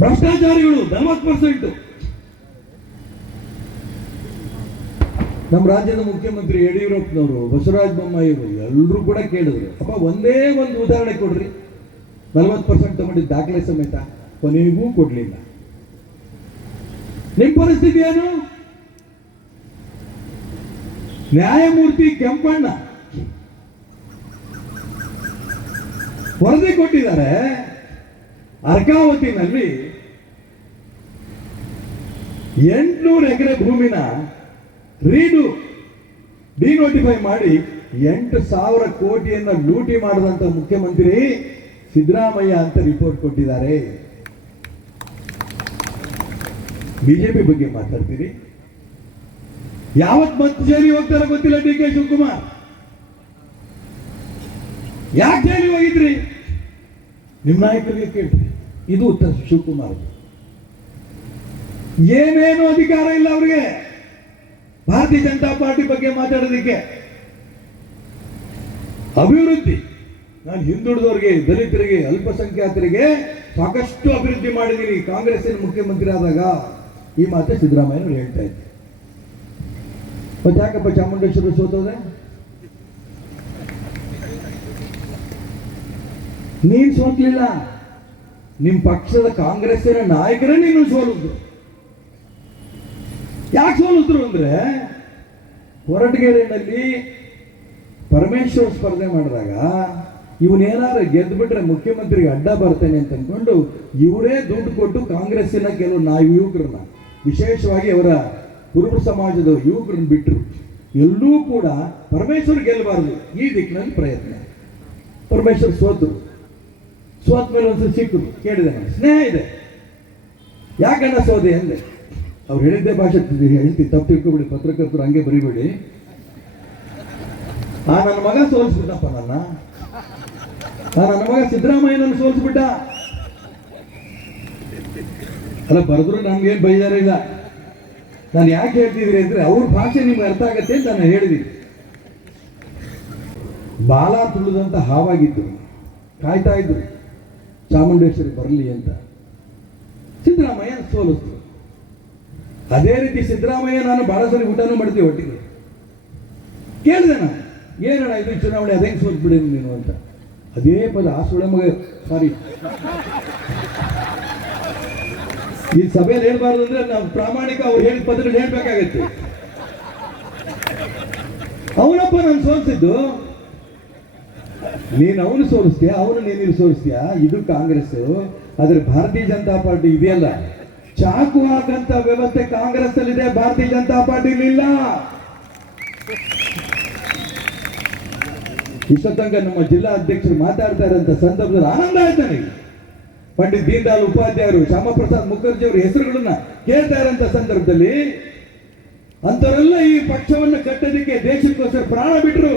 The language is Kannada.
ಭ್ರಷ್ಟಾಚಾರಿಗಳು 40%. ನಮ್ಮ ರಾಜ್ಯದ ಮುಖ್ಯಮಂತ್ರಿ ಯಡಿಯೂರಪ್ಪನವರು, ಬಸವರಾಜ ಬೊಮ್ಮಾಯಿ ಅವರು ಎಲ್ಲರೂ ಕೂಡ ಕೇಳಿದ್ರು, ಅಪ್ಪ ಒಂದೇ ಒಂದು ಉದಾಹರಣೆ ಕೊಡ್ರಿ, 40% ತಗೊಂಡಿದ್ದ ದಾಖಲೆ ಸಮೇತ ಕೊನೆಗೂ ಕೊಡ್ಲಿಲ್ಲ. ನಿಮ್ಮ ಪರಿಸ್ಥಿತಿ ಏನು? ನ್ಯಾಯಮೂರ್ತಿ ಕೆಂಪಣ್ಣ ವರದಿ ಕೊಟ್ಟಿದ್ದಾರೆ. ಅರ್ಕಾವತಿನಲ್ಲಿ 800 ಎಕರೆ ಭೂಮಿನ ಡಿನೋಟಿಫೈ ಮಾಡಿ 8,000 ಕೋಟಿಯನ್ನ ಲೂಟಿ ಮಾಡಿದಂತ ಮುಖ್ಯಮಂತ್ರಿ ಸಿದ್ದರಾಮಯ್ಯ ಅಂತ ರಿಪೋರ್ಟ್ ಕೊಟ್ಟಿದ್ದಾರೆ. ಬಿಜೆಪಿ ಬಗ್ಗೆ ಮಾತಾಡ್ತೀರಿ, ಯಾವತ್ ಮತ್ತೆ ಜೈಲಿಗೆ ಹೋಗ್ತಾರ ಗೊತ್ತಿಲ್ಲ. ಡಿ ಕೆ ಶಿವಕುಮಾರ್ ಯಾಕೆ ಜೈಲಿಗೆ ಹೋಗಿದ್ರಿ? ನಿಮ್ಮ ನಾಯಕರಿಗೆ ಕೇಳ್ರಿ. ಇದು ಉತ್ತರ ಶಿವಕುಮಾರ್. ಏನೇನು ಅಧಿಕಾರ ಇಲ್ಲ ಅವ್ರಿಗೆ ಭಾರತೀಯ ಜನತಾ ಪಾರ್ಟಿ ಬಗ್ಗೆ ಮಾತಾಡೋದಕ್ಕೆ. ಅಭಿವೃದ್ಧಿ, ನಾನು ಹಿಂದುಳಿದವರಿಗೆ, ದಲಿತರಿಗೆ, ಅಲ್ಪಸಂಖ್ಯಾತರಿಗೆ ಸಾಕಷ್ಟು ಅಭಿವೃದ್ಧಿ ಮಾಡಿದ್ದೀನಿ ಕಾಂಗ್ರೆಸ್ಸಿನ ಮುಖ್ಯಮಂತ್ರಿ ಆದಾಗ. ಈ ಮಾತೆ ಸಿದ್ದರಾಮಯ್ಯನವರು ಹೇಳ್ತಾ ಇದ್ದಾರೆ. ಮತ್ತೆ ಯಾಕಪ್ಪ ಚಾಮುಂಡೇಶ್ವರಿ ಸೋತೋದೆ? ನೀನ್ ಸೋತ್ಲಿಲ್ಲ, ನಿಮ್ ಪಕ್ಷದ ಕಾಂಗ್ರೆಸ್ಸಿನ ನಾಯಕರೇ ನೀನು ಸೋಲಿದ್ರು. ಯಾಕೆ ಸೋಲಿದ್ರು ಅಂದ್ರೆ, ಹೊರಟಗೆರೆಯಲ್ಲಿ ಪರಮೇಶ್ವರ್ ಸ್ಪರ್ಧೆ ಮಾಡಿದಾಗ ಇವನೇನಾರು ಗೆದ್ದುಬಿಟ್ರೆ ಮುಖ್ಯಮಂತ್ರಿಗೆ ಅಡ್ಡ ಬರ್ತೇನೆ ಅಂತ ಅನ್ಕೊಂಡು ಇವರೇ ದುಡ್ಡು ಕೊಟ್ಟು ಕಾಂಗ್ರೆಸ್ಸಿನ ಕೆಲವು ಯುವಕರನ್ನ, ವಿಶೇಷವಾಗಿ ಅವರ ಕುರುಬ ಸಮಾಜದ ಯುವಕರನ್ನ ಬಿಟ್ಟರು. ಎಲ್ಲೂ ಕೂಡ ಪರಮೇಶ್ವರ್ ಗೆಲ್ಲಬಾರದು ಈ ದಿಕ್ಕಿನಲ್ಲಿ ಪ್ರಯತ್ನ. ಪರಮೇಶ್ವರ್ ಸೋತರು. ಸೋತ ಮೇಲೆ ಒಂದ್ಸಲ ಸಿಕ್ಕರು, ಕೇಳಿದೆ, ನಾನು ಸ್ನೇಹ ಇದೆ, ಯಾಕಣ್ಣ ಸೋದೆ ಅಂದೆ. ಅವ್ರು ಹೇಳಿದ್ದೇ ಭಾಷೆ ಹೇಳ್ತೀವಿ, ತಪ್ಪು ತಿಳ್ಕೊಬಿಡಿ, ಪತ್ರಕರ್ತರು ಹಂಗೆ ಬರಿಬೇಡಿ. ನನ್ನ ಮಗ ಸೋಲಿಸ್ಬಿಟ್ಟಪ್ಪ ನನ್ನ ಮಗ ಸಿದ್ದರಾಮಯ್ಯನನ್ನು ಸೋಲಿಸ್ಬಿಟ್ಟ. ಅಲ್ಲ, ಬರೆದ್ರು ನಮ್ಗೇನು ಬೈದಾರ ಇಲ್ಲ. ನಾನು ಯಾಕೆ ಹೇಳ್ತಿದ್ರಿ ಅಂದ್ರೆ ಅವ್ರ ಭಾಷೆ ನಿಮ್ಗೆ ಅರ್ಥ ಆಗತ್ತೆ ಅಂತ ನಾನು ಹೇಳಿದ್ದೀನಿ. ಬಾಲ ತುಳಿದಂತ ಹಾವಾಗಿದ್ದು ಕಾಯ್ತಾ ಇದ್ರು ಚಾಮುಂಡೇಶ್ವರಿ ಬರಲಿ ಅಂತ. ಸಿದ್ದರಾಮಯ್ಯ ಸೋಲಿಸ್ತು. ಅದೇ ರೀತಿ ಸಿದ್ದರಾಮಯ್ಯ ನಾನು ಬಹಳ ಸರಿ ಊಟನೂ ಮಾಡ್ತೀವಿ ಒಟ್ಟಿಗೆ. ಕೇಳಿದೆ ನಾನು, ಏನಣ್ಣ ಇದು ಚುನಾವಣೆ ಅದೇಂಗೆ ಸೋಲ್ಬಿಡಿ ನೀನು ಅಂತ. ಅದೇ ಪದ ಆ ಸುಳೆ ಮಗ, ಸಾರಿ, ಈ ಸಭೆಯಲ್ಲಿ ಹೇಳ್ಬಾರ್ದು ಅಂದ್ರೆ ನಾವು ಪ್ರಾಮಾಣಿಕ ಅವ್ರು ಹೇಳಿದ ಪದಗಳು ಹೇಳ್ಬೇಕಾಗತ್ತೆ. ಅವನಪ್ಪ ನಾನು ಸೋಲಿಸಿದ್ದು, ನೀನು ಅವನು ಸೋಲಿಸ್ತೀಯ, ಅವನು ನೀನು ಸೋಲಿಸ್ತೀಯ. ಇದು ಕಾಂಗ್ರೆಸ್. ಆದ್ರೆ ಭಾರತೀಯ ಜನತಾ ಪಾರ್ಟಿ ಇದೆಯಲ್ಲ, ಚಾಕು ಹಾಕಂತ ವ್ಯವಸ್ಥೆ ಕಾಂಗ್ರೆಸ್ ಅಲ್ಲಿದೆ, ಭಾರತೀಯ ಜನತಾ ಪಾರ್ಟಿ ಇಲ್ಲ. ಇಷ್ಟೊತ್ತಂಗ ನಮ್ಮ ಜಿಲ್ಲಾ ಅಧ್ಯಕ್ಷರು ಮಾತಾಡ್ತಾ ಇರೋಂಥ ಸಂದರ್ಭದಲ್ಲಿ ಆನಂದ ಆಯ್ತು ನನಗೆ. ಪಂಡಿತ್ ದೀನ್ ದಯಾಳ್ ಉಪಾಧ್ಯಾಯರು, ಶ್ಯಾಮಪ್ರಸಾದ್ ಮುಖರ್ಜಿ ಅವರ ಹೆಸರುಗಳನ್ನ ಕೇಳ್ತಾ ಇರೋಂಥ ಸಂದರ್ಭದಲ್ಲಿ ಅಂತವರೆಲ್ಲ ಈ ಪಕ್ಷವನ್ನು ಕಟ್ಟೋದಕ್ಕೆ ದೇಶಕ್ಕೋಸ್ಕರ ಪ್ರಾಣ ಬಿಟ್ಟರು.